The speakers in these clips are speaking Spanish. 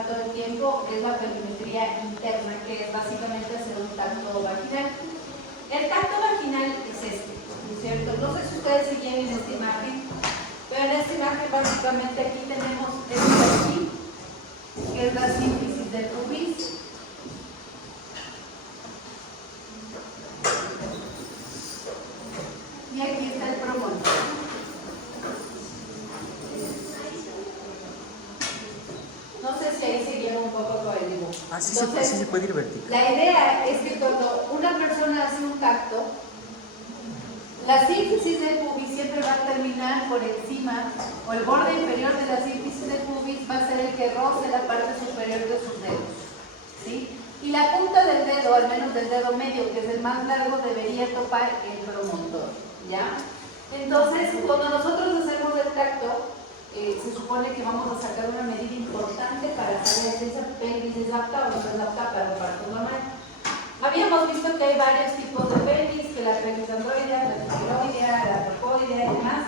observar todo el tiempo es la perimetría interna, que es básicamente hacer un tacto vaginal. El tacto vaginal es este, ¿no es cierto? No sé si ustedes siguen en esta imagen, pero en esta imagen básicamente aquí tenemos esto de aquí, que es la sínfisis del pubis. Y aquí está el promontorio. No sé si ahí se lleva un poco con el dibujo. Sí, entonces, sí se puede ir vertical. La idea es que cuando una persona hace un tacto, la sínfisis del pubis siempre va a terminar por encima, o el borde inferior de la sínfisis del pubis va a ser el que roce la parte superior de sus dedos, ¿sí? Y la punta del dedo, al menos del dedo medio, que es el más largo, debería topar el promontorio, ¿ya? Entonces, cuando nosotros hacemos el tacto, se supone que vamos a sacar una medida importante para saber si esa pelvis es apta o no es apta para un parto normal. Habíamos visto que hay varios tipos de pelvis, que la pelvis androidea, la tiroidea, la trocoidea y demás.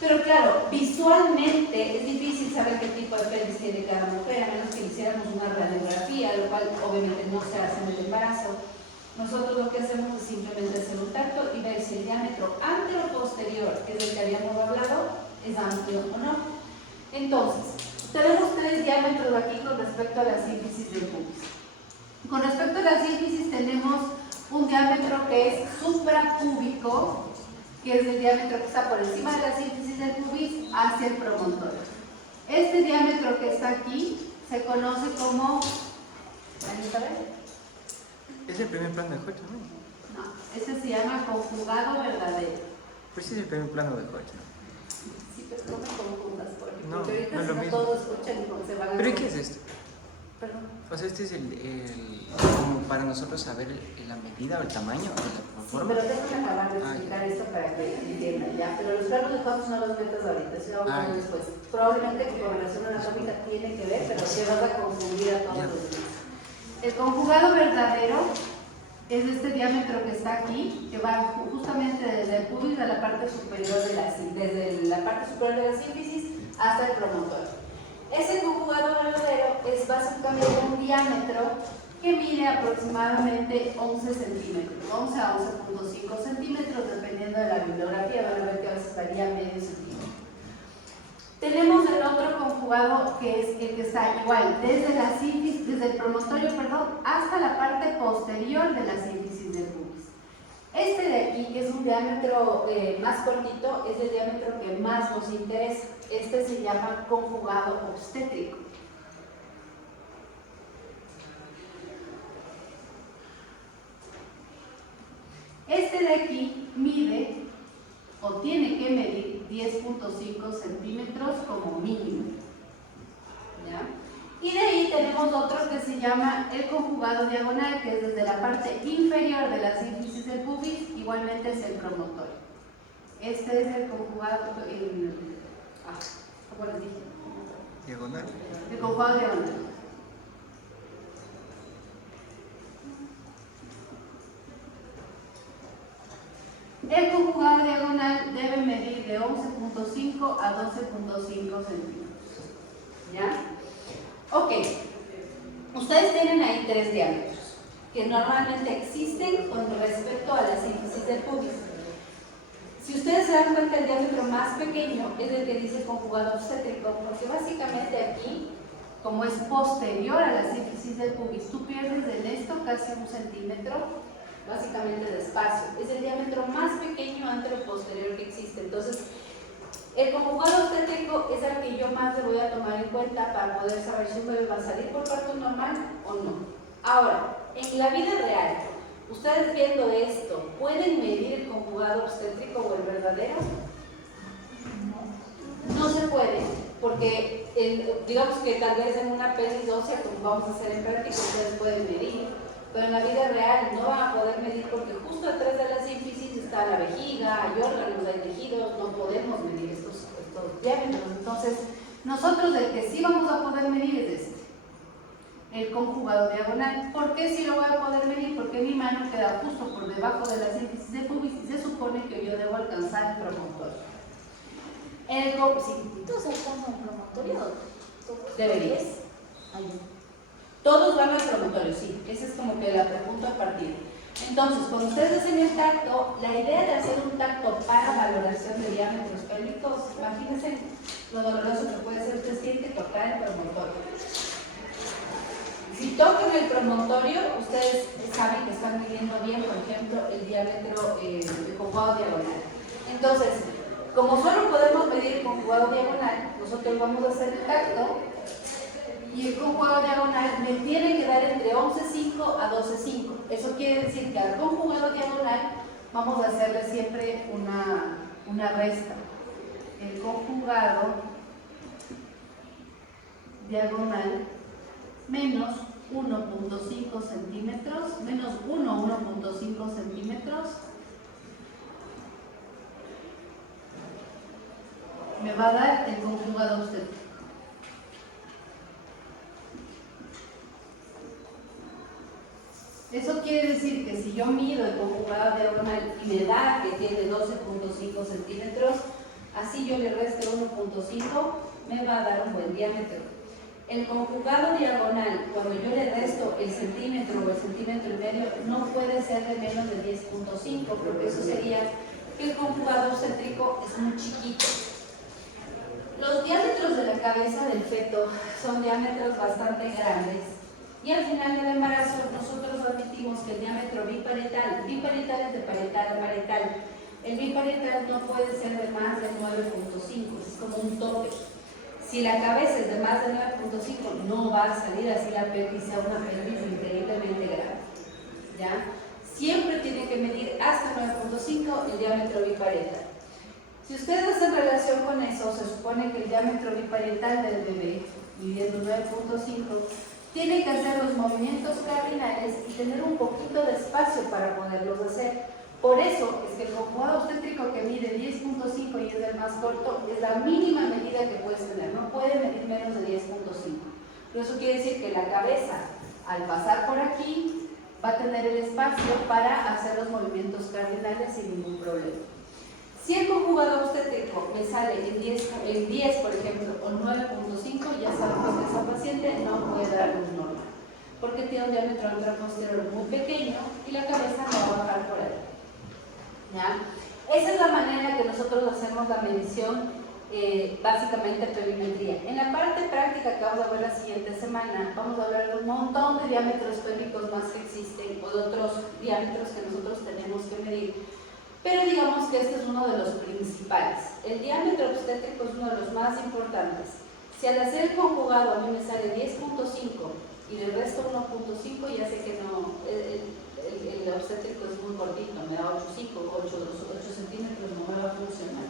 Pero claro, visualmente es difícil saber qué tipo de pelvis tiene cada mujer, a menos que hiciéramos una radiografía, lo cual obviamente no se hace en el embarazo. Nosotros lo que hacemos es simplemente hacer un tacto y ver si el diámetro antero-posterior, que es el que habíamos hablado, es amplio o no. Entonces, tenemos tres diámetros aquí con respecto a la sínfisis del pubis. Con respecto a la sínfisis tenemos un diámetro que es suprapúbico, que es el diámetro que está por encima de la sínfisis del pubis hacia el promontorio. Este diámetro que está aquí se conoce como... ¿Alguien sabe? ¿Es el primer plano de Hodge, no? No, ese se llama conjugado verdadero. Pues sí es el primer plano de Hodge, ¿no? Sí, pero no me confundas, porque No, ahorita no es lo si no mismo. todos escuchan y se van a... ¿Pero qué es esto? Perdón. O sea, este es como para nosotros saber la medida o el tamaño o la Sí, forma. pero déjame acabar de explicar esto para que entiendan ya. Pero los planos de Hodge no los metas ahorita, eso lo vamos después. Probablemente que con relación anatómica tiene que ver, pero que vas a confundir a todos los demás. El conjugado verdadero es este diámetro que está aquí, que va justamente desde el pubis a la parte superior de desde la parte superior de la sínfisis hasta el promontorio. Ese conjugado verdadero es básicamente un diámetro que mide aproximadamente 11 centímetros, 11 a 11.5 centímetros, dependiendo de la bibliografía, van a ver que a veces varía medio centímetro. Tenemos el otro conjugado que es el que está igual, desde la sínfisis, desde el promontorio, hasta la parte posterior de la sínfisis del pubis. Este de aquí, que es un diámetro más cortito, es el diámetro que más nos interesa. Este se llama conjugado obstétrico. Este de aquí mide o tiene que medir 10.5 centímetros como mínimo, ¿ya? Y de ahí tenemos otro que se llama el conjugado diagonal, que es desde la parte inferior de la sínfisis del pubis, igualmente es el promontorio. Este es el conjugado, ¿cómo les dije? Diagonal. El conjugado diagonal. El conjugado diagonal debe medir de 11.5 a 12.5 centímetros. ¿Ya? Ok. Ustedes tienen ahí tres diámetros que normalmente existen con respecto a la sínfisis del pubis. Si ustedes se dan cuenta, el diámetro más pequeño es el que dice conjugado obstétrico, porque básicamente aquí, como es posterior a la sínfisis del pubis, tú pierdes de esto casi 1 centímetro, básicamente de espacio. Es el diámetro más pequeño antero-posterior que existe. Entonces, el conjugado obstétrico es el que yo más le voy a tomar en cuenta para poder saber si un bebé va a salir por parto normal o no. Ahora, en la vida real, ustedes viendo esto, ¿pueden medir el conjugado obstétrico o el verdadero? No se puede, porque digamos que tal vez en una pelvis ósea, como vamos a hacer en práctica, ustedes pueden medir, pero en la vida real no van a poder medir porque justo atrás de la sínfisis está la vejiga, hay órganos, hay tejidos, no podemos medir estos diámetros. Entonces, nosotros el que sí vamos a poder medir es este, el conjugado diagonal. ¿Por qué sí lo voy a poder medir? Porque mi mano queda justo por debajo de la sínfisis de pubis y se supone que yo debo alcanzar el promontorio. ¿Tú alcanzas un promontorio? Deberías. Todos van al promontorio, sí. Esa es como que la punto de partida. Entonces, cuando ustedes hacen el tacto, la idea de hacer un tacto para valoración de diámetros pélvicos, imagínense lo doloroso que puede ser. Ustedes tienen que tocar el promontorio. Si tocan el promontorio, ustedes saben que están midiendo bien, por ejemplo, el diámetro de conjugado diagonal. Entonces, como solo podemos medir el conjugado diagonal, nosotros vamos a hacer el tacto y el conjugado diagonal me tiene que dar entre 11,5 a 12,5. Eso quiere decir que al conjugado diagonal vamos a hacerle siempre una resta. El conjugado diagonal menos 1.5 centímetros, menos 1.5 centímetros, me va a dar el conjugado obstétrico. Eso quiere decir que si yo mido el conjugado diagonal y me da que tiene 12.5 centímetros, así yo le resto 1.5, me va a dar un buen diámetro. El conjugado diagonal, cuando yo le resto el centímetro o el centímetro y medio, no puede ser de menos de 10.5, porque eso sería que el conjugado obstétrico es muy chiquito. Los diámetros de la cabeza del feto son diámetros bastante grandes y al final del embarazo nosotros admitimos que el diámetro biparietal es de parietal a parietal. El biparietal no puede ser de más de 9.5, es como un tope. Si la cabeza es de más de 9.5, no va a salir así la pelvis sea una pelvis increíblemente grande. ¿Ya? Siempre tiene que medir hasta 9.5 el diámetro biparietal. Si ustedes hacen relación con eso, se supone que el diámetro biparietal del bebé, midiendo 9.5, tiene que hacer los movimientos cardinales y tener un poquito de espacio para poderlos hacer. Por eso es que el conjugado obstétrico que mide 10.5 y es el más corto, es la mínima medida que puedes tener, no puede medir menos de 10.5. Pero eso quiere decir que la cabeza, al pasar por aquí, va a tener el espacio para hacer los movimientos cardinales sin ningún problema. Si el conjugado obstétrico me sale en 10, por ejemplo, o 9.5, ya sabemos que esa paciente no puede dar luz normal, porque tiene un diámetro anteroposterior muy pequeño y la cabeza no va a bajar por ahí. ¿Ya? Esa es la manera que nosotros hacemos la medición, básicamente pelvimetría. En la parte práctica que vamos a ver la siguiente semana, vamos a hablar de un montón de diámetros pélvicos más que existen o de otros diámetros que nosotros tenemos que medir. Pero digamos que este es uno de los principales. El diámetro obstétrico es uno de los más importantes. Si al hacer el conjugado a mí me sale 10.5 y le resto 1.5, ya sé que no, el obstétrico es muy cortito, me da 8 centímetros, no me va a funcionar.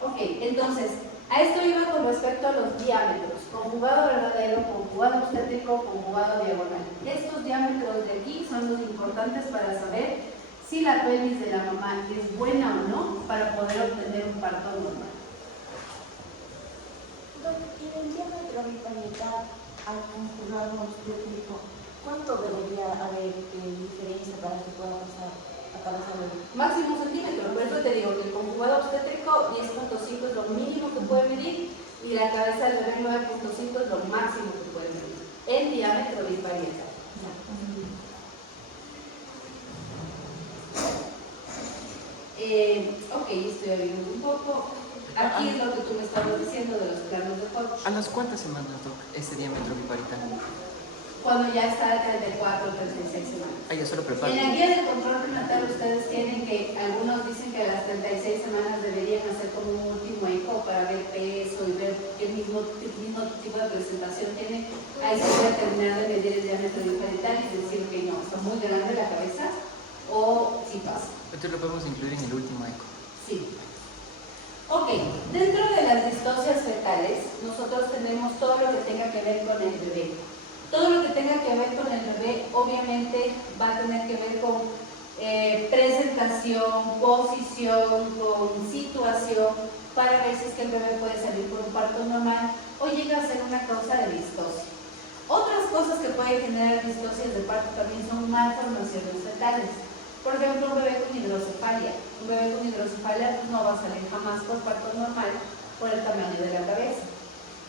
Ok, entonces, a esto iba con respecto a los diámetros: conjugado verdadero, conjugado obstétrico, conjugado diagonal. Estos diámetros de aquí son los importantes para saber si la pelvis de la mamá es buena o no para poder obtener un parto normal. ¿Y el diámetro biparietal al conjugado obstétrico, cuánto debería haber diferencia para que pueda pasar a cabeza de bebé? Máximo centímetro, por eso te digo que el conjugado obstétrico 10.5 es lo mínimo que puede medir y la cabeza del bebé 9.5 es lo máximo que puede medir. El diámetro biparietal. Ok, estoy abriendo un poco. Aquí es lo que tú me estabas diciendo de los planos de Hodge. ¿A las cuántas semanas, Doc, este diámetro biparietal? Cuando ya está a 34 o 36 semanas. Ah, ya solo preparo. En la guía de control prenatal ustedes tienen que, algunos dicen que a las 36 semanas deberían hacer como un último eco para ver peso y ver qué mismo tipo de presentación tiene. Ahí se puede terminar de medir el diámetro biparietal y decir que no, está muy grande la cabeza o si pasa. Entonces lo podemos incluir en el último eco. Sí. Ok, dentro de las distocias fetales, nosotros tenemos todo lo que tenga que ver con el bebé. Todo lo que tenga que ver con el bebé, obviamente, va a tener que ver con presentación, posición, con situación, para ver si es que el bebé puede salir por un parto normal o llega a ser una causa de distosia. Otras cosas que pueden generar distocias de parto también son malformaciones fetales. Por ejemplo, un bebé con hidrocefalia. Un bebé con hidrocefalia no va a salir jamás por parto normal por el tamaño de la cabeza.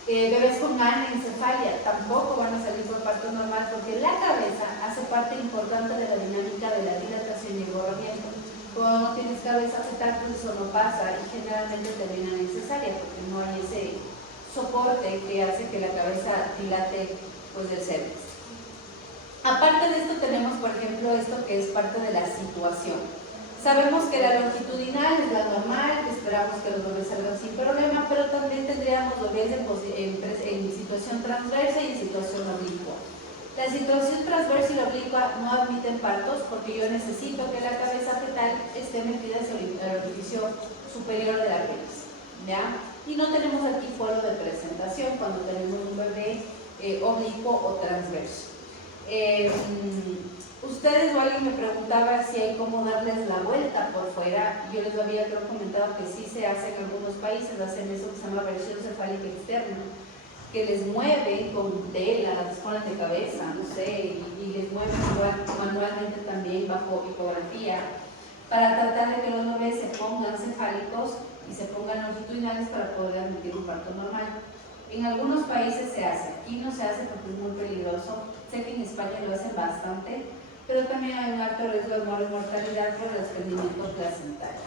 Bebés con anencefalía microcefalia tampoco van a salir por parto normal, porque la cabeza hace parte importante de la dinámica de la dilatación y engordamiento. Cuando no tienes cabeza fetal, pues eso no pasa y generalmente termina en cesárea, porque no hay ese soporte que hace que la cabeza dilate pues, del cervix. Aparte de esto tenemos, por ejemplo, esto que es parte de la situación. Sabemos que la longitudinal es la normal, que esperamos que los bebés salgan sin problema, pero también tendríamos bebés en situación transversa y en situación oblicua. La situación transversa y la oblicua no admiten partos porque yo necesito que la cabeza fetal esté metida hacia el orificio superior de la pelvis, ¿ya? Y no tenemos aquí foro de presentación cuando tenemos un bebé oblicuo o transverso. Ustedes o alguien me preguntaba si hay cómo darles la vuelta por fuera. Yo les había comentado que sí se hace en algunos países, hacen eso que se llama versión cefálica externa, que les mueven con tela, les ponen de cabeza, no sé, y les mueven manualmente también bajo ecografía, para tratar de que los bebés se pongan cefálicos y se pongan longitudinales para poder admitir un parto normal. En algunos países se hace, aquí no se hace porque es muy peligroso. Sé que en España lo hacen bastante, pero también hay un alto riesgo de mortalidad por el desprendimiento placentario.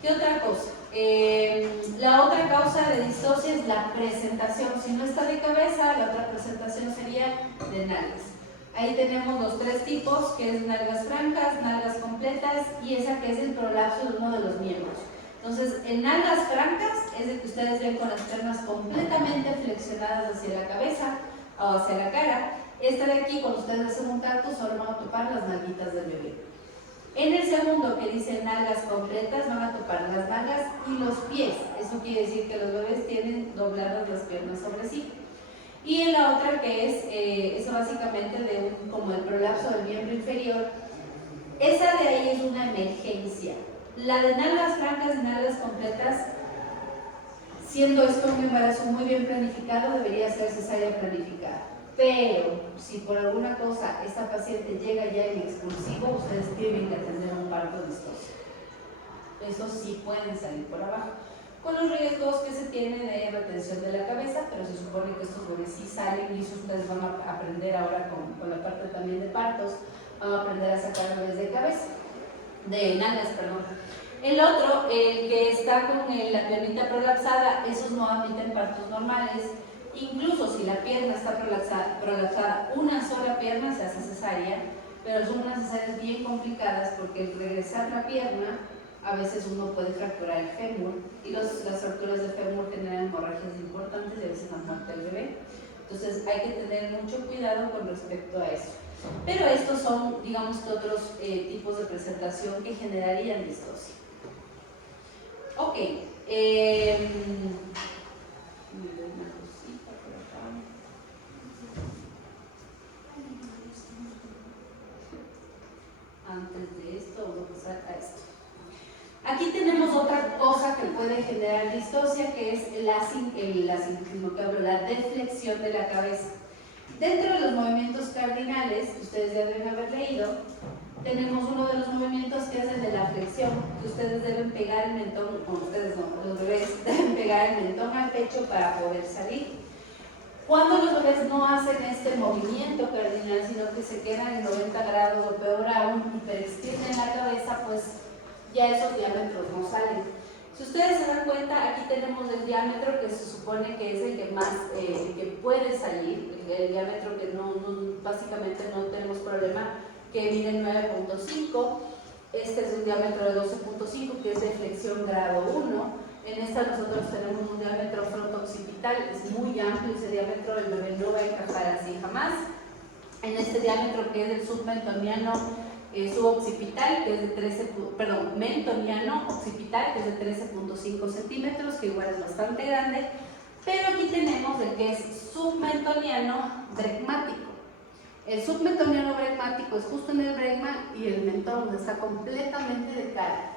¿Qué otra cosa? La otra causa de distocia es la presentación. Si no está de cabeza, la otra presentación sería de nalgas. Ahí tenemos los tres tipos, que es nalgas francas, nalgas completas y esa que es el prolapso de uno de los miembros. Entonces, en nalgas francas es de que ustedes ven con las piernas completamente flexionadas hacia la cabeza o hacia la cara. Esta de aquí, cuando ustedes hacen un tacto, solo van a topar las nalguitas del bebé. En el segundo, que dice nalgas completas, van a topar las nalgas y los pies. Eso quiere decir que los bebés tienen dobladas las piernas sobre sí. Y en la otra, que es eso básicamente de como el prolapso del miembro inferior, esa de ahí es una emergencia. La de nalgas francas y nalgas completas, siendo esto un embarazo muy bien planificado, debería ser cesárea planificada. Pero si por alguna cosa esta paciente llega ya en expulsivo, ustedes tienen que atender un parto vistoso. Eso sí pueden salir por abajo, con los riesgos que se tienen de retención de la cabeza, pero se supone que estos bebés sí salen y eso ustedes van a aprender ahora con la parte también de partos, van a aprender a sacar bebés de cabeza, de nalgas, perdón. El otro, el que está con la piernita prolapsada, esos no admiten partos normales. Incluso si la pierna está prolapsada, una sola pierna se hace cesárea, pero son unas cesáreas bien complicadas porque al regresar la pierna, a veces uno puede fracturar el fémur y las fracturas del fémur generan hemorragias importantes y a veces la muerte del bebé. Entonces hay que tener mucho cuidado con respecto a eso. Pero estos son, digamos, que otros tipos de presentación que generarían distocia. Ok. Antes de esto, vamos a pasar a esto. Aquí tenemos otra cosa que puede generar distocia, que es la deflexión de la cabeza. Dentro de los movimientos cardinales, que ustedes ya deben haber leído, tenemos uno de los movimientos que es el de la flexión, que ustedes deben pegar el mentón, ustedes no, los bebés deben pegar el mentón al pecho para poder salir. Cuando los bebés no hacen este movimiento cardinal, sino que se quedan en 90 grados o peor aún, hiperextienden la cabeza, pues ya esos diámetros no salen. Si ustedes se dan cuenta, aquí tenemos el diámetro que se supone que es el que más que puede salir, el diámetro que básicamente no tenemos problema, que mide 9.5. Este es un diámetro de 12.5, que es de flexión grado 1. En esta nosotros tenemos un diámetro fronto-occipital, es muy amplio ese diámetro, el bebé no va a encajar así jamás. En este diámetro que es el submentoniano suboccipital, que es de mentoniano occipital, que es de 13.5 centímetros, que igual es bastante grande. Pero aquí tenemos el que es submentoniano bregmático. El submentoniano bregmático es justo en el bregma y el mentón está completamente de cara.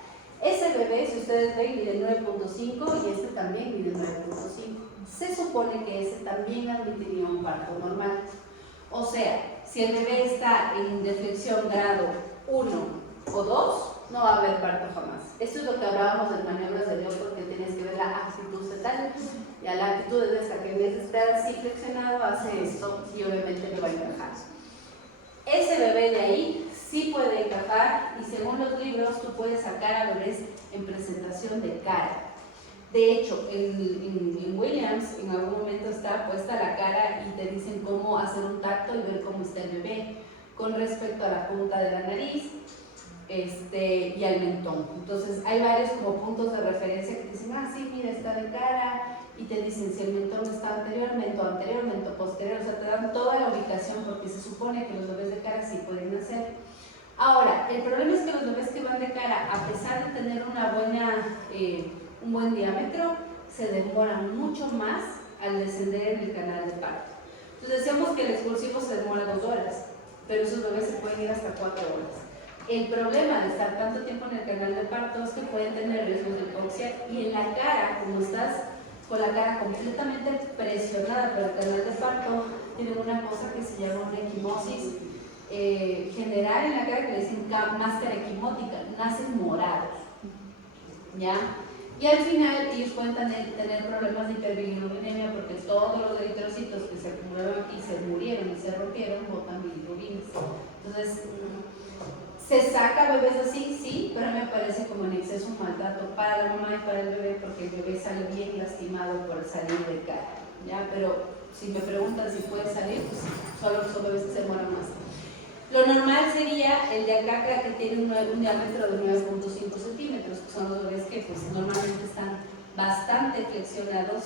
Ese bebé, si ustedes ven, mide 9.5 y este también mide 9.5. Se supone que ese también admitiría un parto normal. O sea, si el bebé está en deflexión grado 1 o 2, no va a haber parto jamás. Esto es lo que hablábamos en maniobras de Leopold, que tienes que ver la actitud fetal. Ya la actitud es esta, que en vez de estar así flexionado, hace esto y obviamente le va a encajar. Ese bebé de ahí sí puede encajar y según los libros tú puedes sacar a bebés en presentación de cara. De hecho, en Williams en algún momento está puesta la cara y te dicen cómo hacer un tacto y ver cómo está el bebé con respecto a la punta de la nariz y al mentón. Entonces hay varios como puntos de referencia que te dicen, ah sí, mira, está de cara, y te dicen si el mentón está anterior, mentón posterior, o sea, te dan toda la ubicación porque se supone que los bebés de cara sí pueden nacer. Ahora, el problema es que los bebés que van de cara, a pesar de tener un buen diámetro, se demoran mucho más al descender en el canal de parto. Entonces decíamos que el expulsivo se demora 2 horas, pero esos bebés se pueden ir hasta 4 horas. El problema de estar tanto tiempo en el canal de parto es que pueden tener riesgos de hipoxia, y en la cara, como estás con la cara completamente presionada por el canal de parto, tienen una cosa que se llama una equimosis general en la cara, que le dicen máscara equimótica, nacen morados, ¿ya? Y al final ellos pueden tener problemas de hiperbilirubinemia porque todos los eritrocitos que se acumularon aquí se murieron y se rompieron, botan bilirrubinas. Entonces, ¿se saca bebés así? Sí, pero me parece como en exceso un maltrato para la mamá y para el bebé, porque el bebé sale bien lastimado por salir de cara, ¿ya? Pero si me preguntan si puede salir, pues solo son bebés que se demoran más. Lo normal sería el de acá, que tiene un diámetro de 9.5 centímetros, que son los bebés que pues, normalmente están bastante flexionados.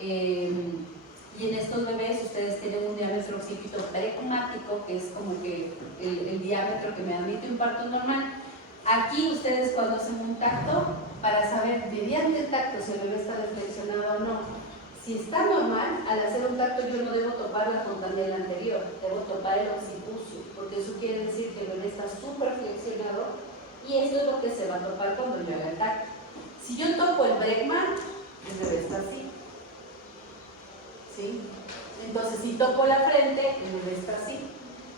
Y en estos bebés ustedes tienen un diámetro occipito precromático, que es como que el diámetro que me admite un parto normal. Aquí ustedes cuando hacen un tacto, para saber mediante el tacto si el bebé está flexionado o no, si está normal, al hacer un tacto yo no debo topar la fontanela anterior, debo topar el occipucio, porque eso quiere decir que el bebé está súper flexionado y eso es lo que se va a topar cuando yo haga el tacto. Si yo topo el Bregman, el bebé está así. ¿Sí? Entonces, si topo la frente, el bebé está así.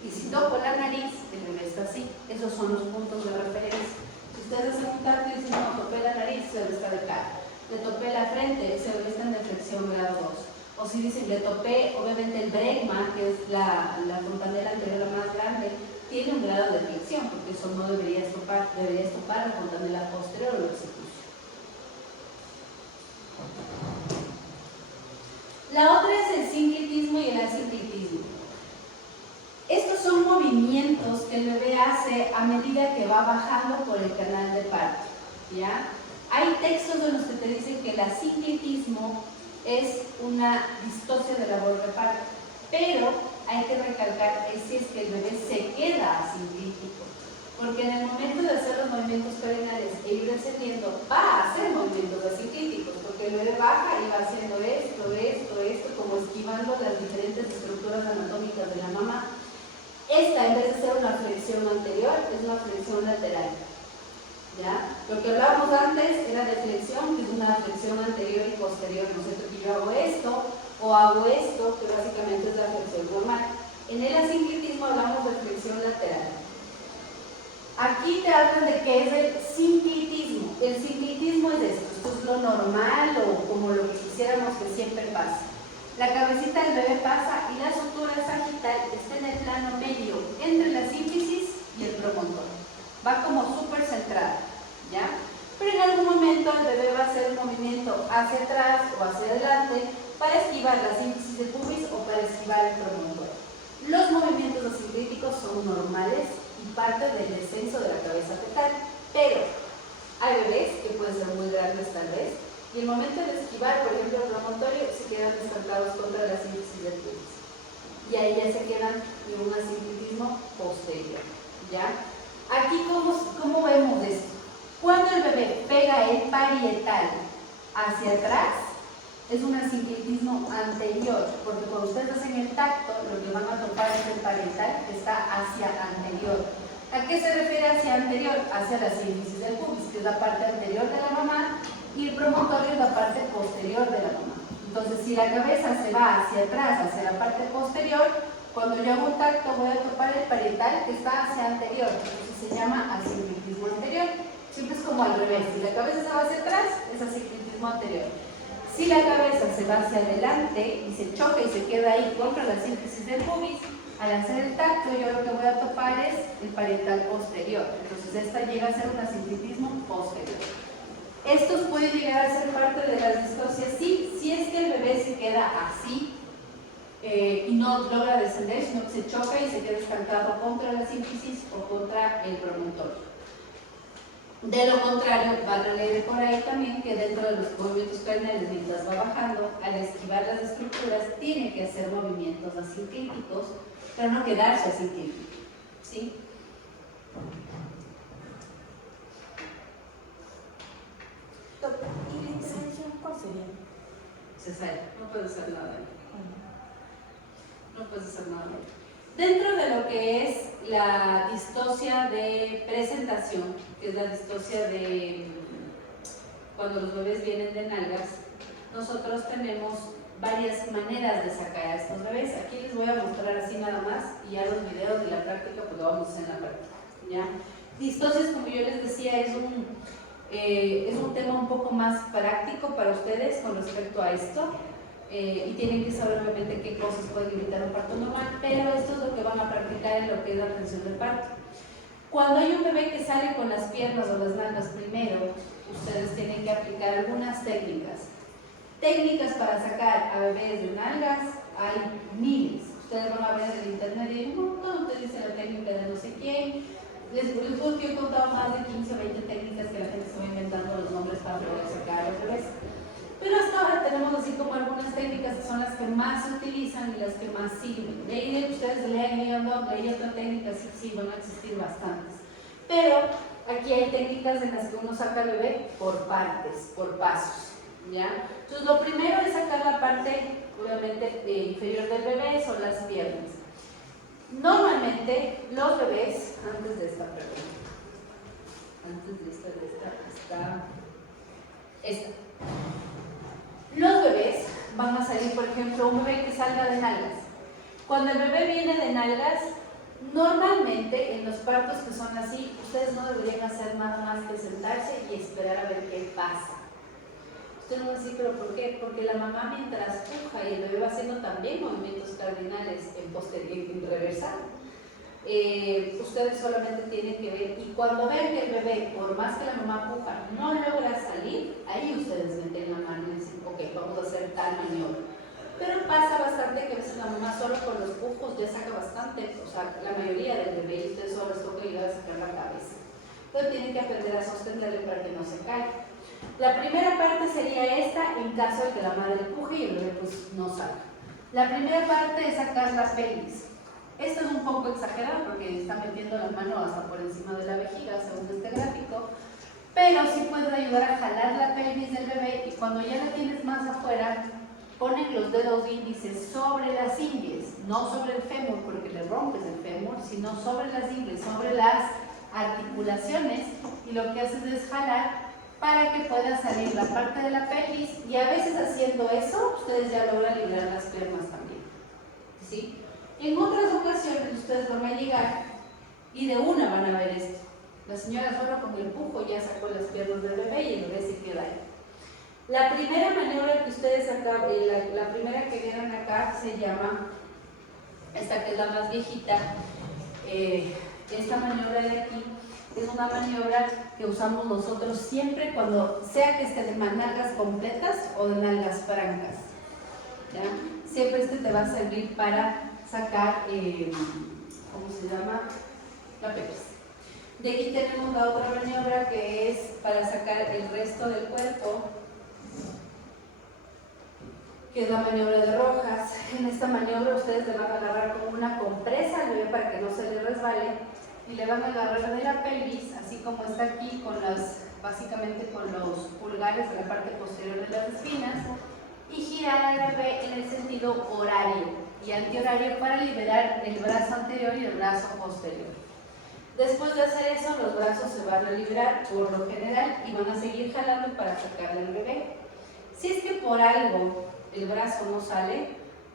Y si topo la nariz, el bebé está así. Esos son los puntos de referencia. Si ustedes hacen un tacto y dicen, no, topé la nariz, el bebé está de cara. Le topé la frente, ese bebé está en deflexión grado 2. O si dicen, le topé, obviamente el Bregman, que es la fontanela anterior la más grande, tiene un grado de flexión, porque eso no debería topar la fontanela posterior o el occipucio. La otra es el sinclitismo y el asinclitismo. Estos son movimientos que el bebé hace a medida que va bajando por el canal de parto, ¿ya? Hay textos en los que te dicen que el asinclitismo es una distosia de labor de parto, pero hay que recalcar que si es que el bebé se queda asinclítico, porque en el momento de hacer los movimientos perineales e ir descendiendo, va a hacer movimientos asinclíticos, porque el bebé baja y va haciendo esto, como esquivando las diferentes estructuras anatómicas de la mamá. Esta, en vez de ser una flexión anterior, es una flexión lateral. ¿Ya? Lo que hablábamos antes era de flexión, que es una flexión anterior y posterior, ¿no es cierto? Que yo hago esto o hago esto, que básicamente es la flexión normal. En el asinclitismo hablamos de flexión lateral. Aquí te hablan de qué es el sinclitismo. El sinclitismo es esto es lo normal o como lo que quisiéramos que siempre pase. La cabecita del bebé pasa y la sutura sagital está en el plano medio entre la sínfisis y el promontorio. Va como súper centrado, ¿ya? Pero en algún momento el bebé va a hacer un movimiento hacia atrás o hacia adelante para esquivar la sínfisis del pubis o para esquivar el promontorio. Los movimientos asinclíticos son normales y parte del descenso de la cabeza fetal, pero hay bebés que pueden ser muy grandes tal vez, y el momento de esquivar, por ejemplo, el promontorio, se quedan estancados contra la sínfisis del pubis. Y ahí ya se quedan en un asinclitismo posterior, ¿ya? Aquí, ¿cómo vemos esto? Cuando el bebé pega el parietal hacia atrás, es un asinclitismo anterior, porque cuando ustedes hacen el tacto, lo que van a topar es el parietal que está hacia anterior. ¿A qué se refiere hacia anterior? Hacia la sínfisis del pubis, que es la parte anterior de la mamá, y el promontorio es la parte posterior de la mamá. Entonces, si la cabeza se va hacia atrás, hacia la parte posterior, cuando yo hago un tacto voy a topar el parietal que está hacia anterior, entonces se llama asinclitismo anterior. Siempre es como al revés, si la cabeza se va hacia atrás, es asinclitismo anterior. Si la cabeza se va hacia adelante y se choca y se queda ahí contra la síntesis del pubis, al hacer el tacto yo lo que voy a topar es el parietal posterior. Entonces esta llega a ser un asintotismo posterior. Estos pueden llegar a ser parte de las distocias, sí, si es que el bebé se queda así y no logra descender, sino que se choca y se queda estancado contra la síntesis o contra el promontorio. De lo contrario, van a leer por ahí también que dentro de los movimientos craneales, mientras va bajando, al esquivar las estructuras, tiene que hacer movimientos asinclíticos, pero no quedarse asinclítico, ¿sí? ¿Y la intervención cuál sería? Cesárea, no puede hacer nada. No puedes hacer nada. Dentro de lo que es la distocia de presentación, que es la distocia de cuando los bebés vienen de nalgas, nosotros tenemos varias maneras de sacar a estos bebés. Aquí les voy a mostrar así nada más y ya los videos de la práctica pues lo vamos a hacer en la práctica, ¿ya? Distocias, como yo les decía, es un tema un poco más práctico para ustedes con respecto a esto. Y tienen que saber obviamente qué cosas pueden evitar un parto normal, pero esto es lo que van a practicar en lo que es la atención del parto. Cuando hay un bebé que sale con las piernas o las nalgas primero, ustedes tienen que aplicar algunas técnicas. Técnicas para sacar a bebés de nalgas hay miles. Ustedes van a ver en el internet y hay un montón, ustedes dicen la técnica de no sé quién. Les juro que he contado más de 15 o 20 técnicas que la gente se va inventando los nombres para poder sacar a los bebés. Pero hasta ahora tenemos así como algunas técnicas que son las que más se utilizan y las que más sirven. De ahí que ustedes lean y leí otra técnica, sí, van a existir bastantes. Pero aquí hay técnicas en las que uno saca al bebé por partes, por pasos, ¿ya? Entonces lo primero es sacar la parte, obviamente, inferior del bebé, son las piernas. Normalmente los bebés, antes de esta, los bebés van a salir, por ejemplo, un bebé que salga de nalgas. Cuando el bebé viene de nalgas, normalmente en los partos que son así, ustedes no deberían hacer nada más que sentarse y esperar a ver qué pasa. Ustedes no dicen, ¿pero por qué? Porque la mamá mientras puja y el bebé va haciendo también movimientos cardinales en reversa, ustedes solamente tienen que ver, y cuando ven que el bebé, por más que la mamá puja, no logra salir, ahí ustedes meten la mano y dicen, ok, vamos a hacer tal maniobra. Pero pasa bastante que a veces la mamá solo con los pujos ya saca bastante, o sea, la mayoría del bebé, y ustedes solo les toca ayudar a sacar la cabeza. Entonces tienen que aprender a sostenerle para que no se caiga. La primera parte sería esta, en caso de que la madre empuje y el bebé pues no salga. La primera parte es sacar la pelvis. Esto es un poco exagerado porque está metiendo la mano hasta por encima de la vejiga, según este gráfico, pero sí puede ayudar a jalar la pelvis del bebé, y cuando ya la tienes más afuera, ponen los dedos índices sobre las ingles, no sobre el fémur porque le rompes el fémur, sino sobre las ingles, sobre las articulaciones, y lo que haces es jalar para que pueda salir la parte de la pelvis, y a veces haciendo eso, ustedes ya logran liberar las piernas también, ¿sí? En otras ocasiones ustedes van a llegar y de una van a ver esto. La señora solo con el empujo ya sacó las piernas del bebé y el bebé se queda ahí. La primera maniobra que ustedes acá, la primera que vieron acá se llama, esta que es la más viejita, esta maniobra de aquí es una maniobra que usamos nosotros siempre cuando sea que esté de nalgas completas o de nalgas francas, ¿ya? Siempre este te va a servir para sacar, ¿cómo se llama? La pelvis. De aquí tenemos la otra maniobra que es para sacar el resto del cuerpo, que es la maniobra de Rojas. En esta maniobra ustedes le van a agarrar con una compresa al bebé para que no se le resbale, y le van a agarrar de la pelvis, así como está aquí, básicamente con los pulgares de la parte posterior de las espinas, y girar al bebé en el sentido horario y antihorario para liberar el brazo anterior y el brazo posterior. Después de hacer eso, los brazos se van a liberar por lo general y van a seguir jalando para sacarle al bebé. Si es que por algo el brazo no sale,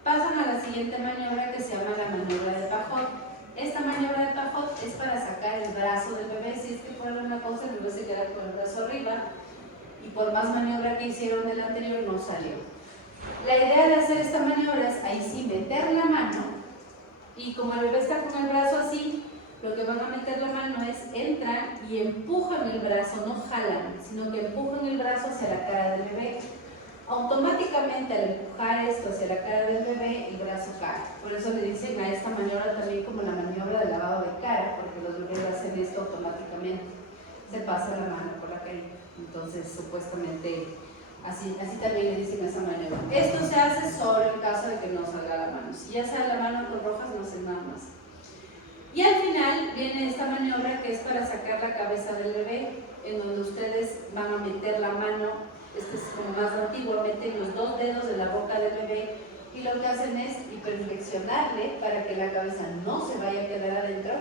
pasan a la siguiente maniobra que se llama la maniobra de Pajot. Esta maniobra de Pajot es para sacar el brazo del bebé. Si es que por alguna cosa el bebé se queda con el brazo arriba y por más maniobra que hicieron del anterior no salió. La idea de hacer esta maniobra es ahí sí meter la mano, y como el bebé está con el brazo así, lo que van a meter la mano es entran y empujan el brazo, no jalan, sino que empujan el brazo hacia la cara del bebé. Automáticamente al empujar esto hacia la cara del bebé, el brazo cae. Por eso le dicen a esta maniobra también como la maniobra de lavado de cara, porque los bebés hacen esto automáticamente. Se pasa la mano por la carita. Entonces, supuestamente, así también le dicen a esa maniobra. Esto se hace solo en caso de que no salga la mano. Si ya sale la mano con rojas, no hacen nada más. Y al final viene esta maniobra que es para sacar la cabeza del bebé, en donde ustedes van a meter la mano. Este es como más antiguo, meten los 2 dedos de la boca del bebé y lo que hacen es hiperflexionarle para que la cabeza no se vaya a quedar adentro,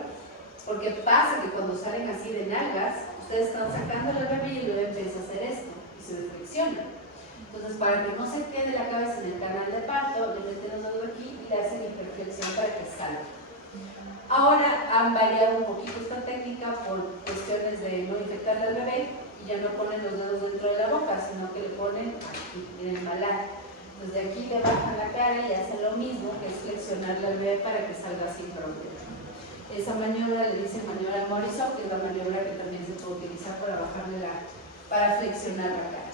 porque pasa que cuando salen así de nalgas, ustedes están sacando al bebé y el bebé empieza a hacer esto y se deflexiona. Entonces, para que no se quede la cabeza en el canal de parto, le meten los dedos aquí y le hacen hiperflexión para que salga. Ahora han variado un poquito esta técnica por cuestiones de no infectarle al bebé. Ya no ponen los dedos dentro de la boca, sino que le ponen aquí, en el malar. Desde aquí le bajan la cara y hacen lo mismo, que es flexionarle al bebé para que salga sin problema. Esa maniobra le dicen maniobra Morrison, que es la maniobra que también se puede utilizar para para flexionar la cara.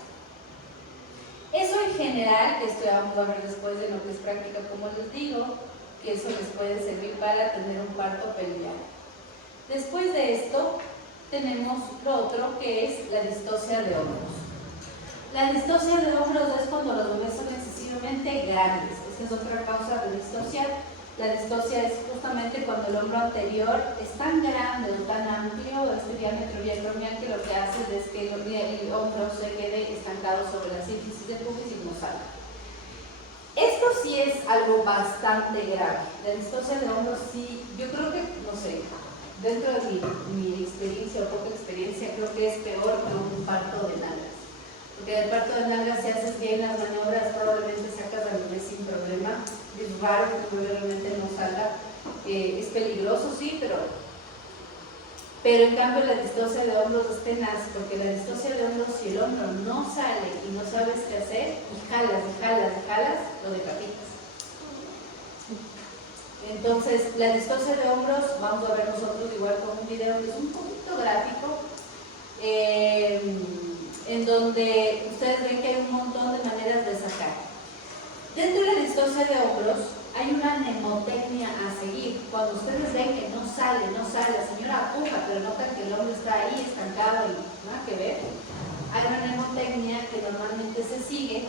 Eso en general, que esto ya vamos a ver después de lo que es práctica, como les digo, que eso les puede servir para tener un parto pelviano. Después de esto, tenemos lo otro que es la distocia de hombros. La distocia de hombros es cuando los bebés son excesivamente grandes. Esta es otra causa de distocia. La distocia es justamente cuando el hombro anterior es tan grande o tan amplio, este diámetro biacromial, que lo que hace es que el hombro se quede estancado sobre la sínfisis de pubis y no salga. Esto sí es algo bastante grave. La distocia de hombros sí, yo creo que, no sé, dentro de mi experiencia o poca experiencia, creo que es peor que un parto de nalgas. Porque el parto de nalgas, si haces bien las maniobras, probablemente sacas al bebé sin problema. Es raro que tu bebé realmente no salga. Es peligroso, sí, pero en cambio la distocia de hombros es tenaz, porque la distocia de hombros, si el hombro no sale y no sabes qué hacer, y jalas, lo decapitas. Entonces, la distocia de hombros, vamos a ver nosotros igual con un video que es un poquito gráfico, en donde ustedes ven que hay un montón de maneras de sacar. Dentro de la distocia de hombros hay una mnemotecnia a seguir. Cuando ustedes ven que no sale, la señora apuja, pero notan que el hombre está ahí estancado y nada que ver, hay una mnemotecnia que normalmente se sigue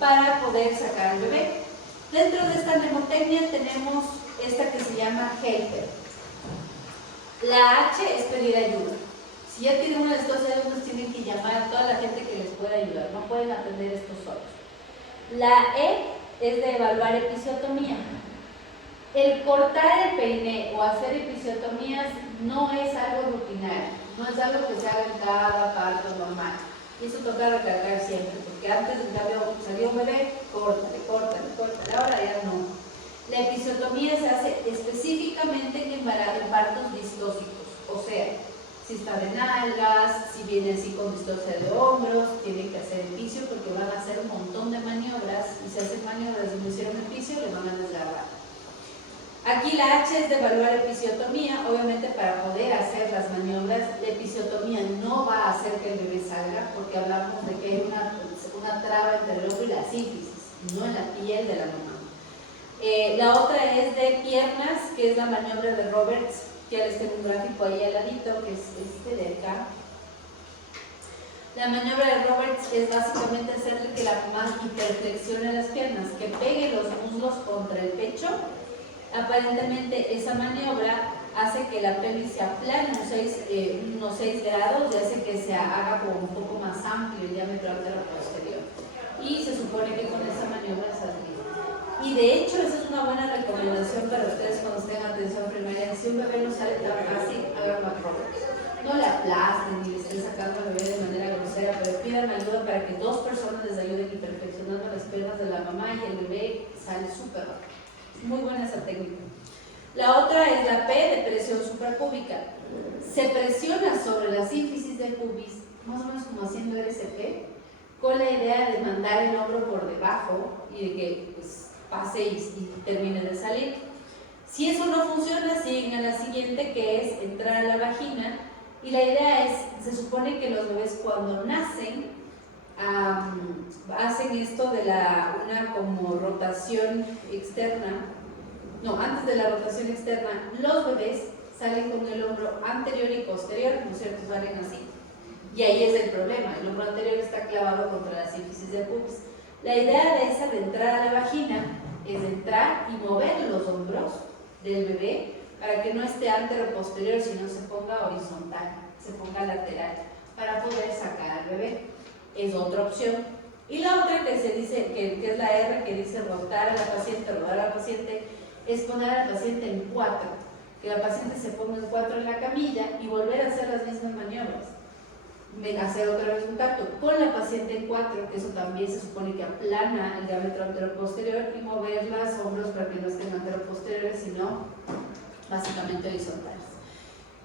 para poder sacar al bebé. Dentro de esta mnemotecnia tenemos esta que se llama helper. La H es pedir ayuda. Si ya tienen una distocia de hombros, tienen que llamar a toda la gente que les pueda ayudar. No pueden atender esto solos. La E es de evaluar episiotomía. El cortar el peine o hacer episiotomías no es algo rutinario. No es algo que se haga en cada parto normal. Y eso toca recalcar siempre, porque antes en cambio salió un bebé, córtale, ahora ya no. La episiotomía se hace específicamente en partos distóxicos, o sea, si está de nalgas, si viene así con distocia de hombros, tienen que hacer epicio porque van a hacer un montón de maniobras, y si hacen maniobras y no hicieron epicio, le van a desgarrar. Aquí la H es de evaluar episiotomía. Obviamente para poder hacer las maniobras, la episiotomía no va a hacer que el bebé salga, porque hablamos de que hay una traba entre el ojo y la sínfisis, no en la piel de la mamá. La otra es de piernas, que es la maniobra de Roberts, que les tengo un gráfico ahí al ladito, que es este de acá. La maniobra de Roberts es básicamente hacerle que la mamá hiperflexione las piernas, que pegue los muslos contra el pecho. Aparentemente esa maniobra hace que la pelvis se aplane unos 6 grados y hace que se haga como un poco más amplio el diámetro antero-posterior. Y se supone que con esa maniobra saldría. Y de hecho esa es una buena recomendación para ustedes cuando estén en atención primaria. Si un bebé no sale tan fácil, hagan más Roberts. No le aplasten ni le estén sacando al bebé de manera grosera, pero pidan ayuda para que 2 personas les ayuden hiperflexionando las piernas de la mamá y el bebé sale súper rápido. Muy buena esa técnica. La otra es la P de presión suprapúbica. Se presiona sobre la sínfisis del pubis, más o menos como haciendo RCP, con la idea de mandar el hombro por debajo y de que pues, pase y termine de salir. Si eso no funciona, siguen a la siguiente, que es entrar a la vagina, y la idea es, se supone que los bebés cuando nacen hacen esto de una como rotación externa. No, antes de la rotación externa, los bebés salen con el hombro anterior y posterior, ¿no es cierto? Salen así. Y ahí es el problema, el hombro anterior está clavado contra la sínfisis del pubis. La idea de esa de entrar a la vagina es entrar y mover los hombros del bebé para que no esté antero-posterior, sino se ponga horizontal, se ponga lateral, para poder sacar al bebé. Es otra opción. Y la otra que se dice, que es la R, que dice rotar a la paciente, rodar a la paciente, es poner a la paciente en 4, que la paciente se ponga en 4 en la camilla y volver a hacer las mismas maniobras. Hacer otra vez un tacto con la paciente en 4, que eso también se supone que aplana el diámetro antero-posterior, y mover los hombros para que no estén antero-posteriores, sino básicamente horizontales.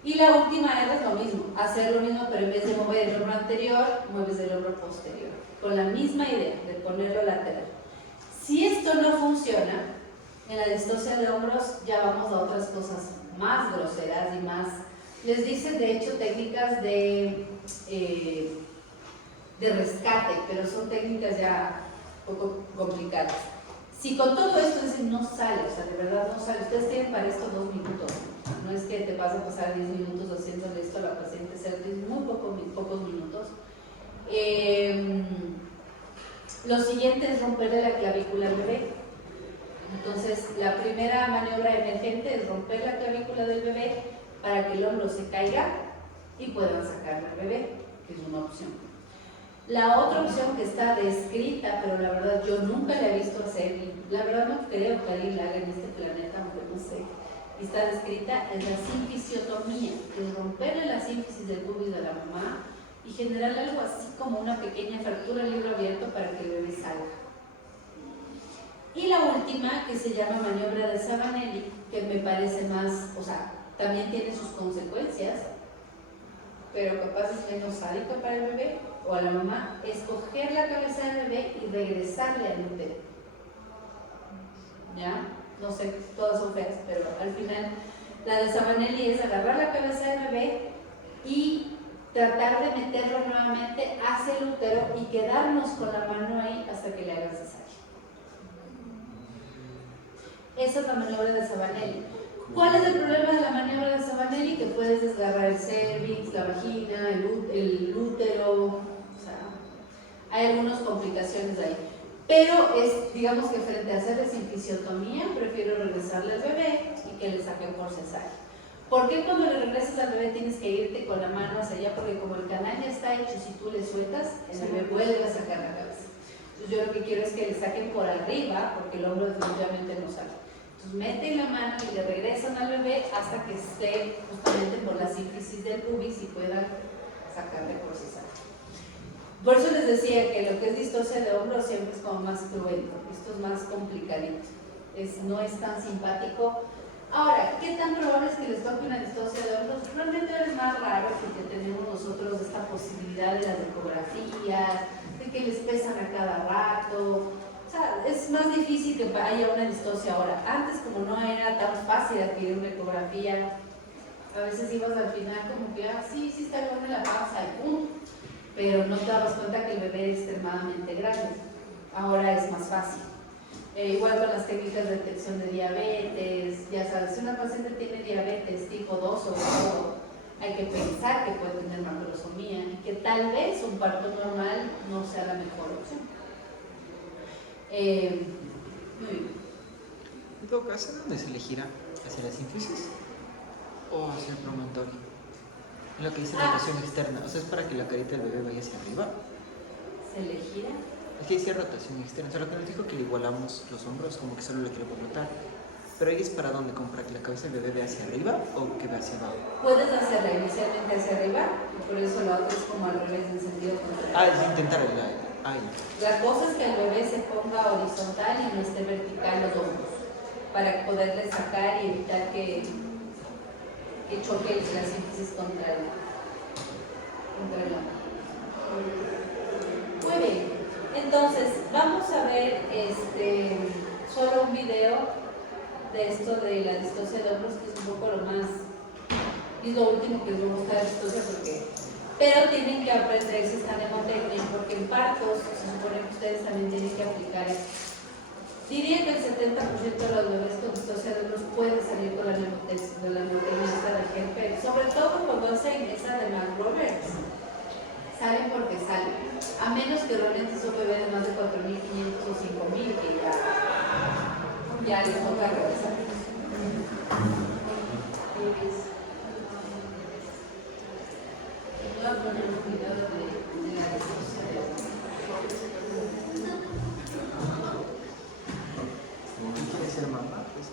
Y la última R es lo mismo, hacer lo mismo, pero en vez de mover el hombro anterior, mueves el hombro posterior, con la misma idea de ponerlo lateral. Si esto no funciona, en la distosia de hombros ya vamos a otras cosas más groseras y más. Les dicen de hecho técnicas de rescate, pero son técnicas ya un poco complicadas. Si con todo esto dicen no sale, o sea, de verdad no sale, ustedes tienen para esto 2 minutos, no es que te vas a pasar 10 minutos haciéndole esto a la paciente, es muy pocos minutos. Lo siguiente es romperle la clavícula al bebé. Entonces, la primera maniobra emergente es romper la clavícula del bebé para que el hombro se caiga y puedan sacar al bebé, que es una opción. La otra opción que está descrita, pero la verdad yo nunca la he visto hacer, y la verdad no creo que alguien la haga en este planeta, aunque no sé, y está descrita, es la sinfisiotomía, que es romperle la sínfisis del pubis a la mamá y generar algo así como una pequeña fractura en libro abierto para que el bebé salga. Y la última, que se llama maniobra de Savanelli, que me parece más, o sea, también tiene sus consecuencias, pero capaz es menos sádica para el bebé o a la mamá, es coger la cabeza del bebé y regresarle al útero. ¿Ya? No sé, todas son feas, pero al final la de Savanelli es agarrar la cabeza del bebé y tratar de meterlo nuevamente hacia el útero y quedarnos con la mano ahí hasta que le hagan cesárea. Esa es la maniobra de Savanelli. ¿Cuál es el problema de la maniobra de Savanelli? Que puedes desgarrar el cervix, la vagina, el útero, o sea, hay algunas complicaciones ahí. Pero es, digamos que frente a hacerle sinfisiotomía, prefiero regresarle al bebé y que le saquen por cesárea. ¿Por qué cuando le regresas al bebé tienes que irte con la mano hacia allá? Porque como el canal ya está hecho, si tú le sueltas, el bebé vuelve a sacar la cabeza. Entonces yo lo que quiero es que le saquen por arriba, porque el hombro definitivamente no sale. Entonces meten la mano y le regresan al bebé hasta que esté justamente por la sínfisis del pubis y puedan sacarle por cesárea. Por eso les decía que lo que es distosia de hombro siempre es como más cruento, esto es más complicadito, no es tan simpático. Ahora, ¿qué tan probable es que les toque una distosia de hombros? Realmente es más raro porque tenemos nosotros esta posibilidad de las ecografías, de que les pesan a cada rato. O sea, es más difícil que haya una distosia ahora. Antes, como no era tan fácil adquirir una ecografía, a veces ibas al final como que, sí está buena la panza y pum, pero no te dabas cuenta que el bebé es extremadamente grande. Ahora es más fácil. Igual con las técnicas de detección de diabetes, ya sabes, si una paciente tiene diabetes tipo 2 o 1, hay que pensar que puede tener macrosomía y que tal vez un parto normal no sea la mejor opción. Muy bien. En todo caso, ¿dónde se le gira? ¿Hacia la sínfisis o hacia el promontorio? Lo que dice rotación externa, o sea, es para que la carita del bebé vaya hacia arriba. ¿Se le gira? Es que dice rotación externa, o sea, lo que nos dijo que le igualamos los hombros, como que solo le queremos rotar. Pero ahí es para dónde, como para que la cabeza del bebé vea hacia arriba o que vea hacia abajo. Puedes hacerla inicialmente hacia arriba, y por eso lo hago es como al revés en sentido contrario. Es intentar el aire. La cosa es que el bebé se ponga horizontal y no esté vertical los hombros, para poderle sacar y evitar que choque la síntesis contra el hombro. Muy bien. Entonces, vamos a ver solo un video de esto de la distocia de hombros, que es un poco lo más, y es lo último que les voy a mostrar de distocia, pero tienen que aprenderse esta mnemotecnia, porque en partos se supone que ustedes también tienen que aplicar esto. Diría que el 70% de los bebés con distocia de hombros pueden salir con la mnemotecnia esta de Helper, sobre todo cuando hacen esa de Mac Roberts. Salen porque salen, a menos que realmente son bebés de más de 4.500 o 5.000, que ya les toca regresar. Voy a poner un video de la distocia de hombros. ¿Quién quiere ser mamá? Pues,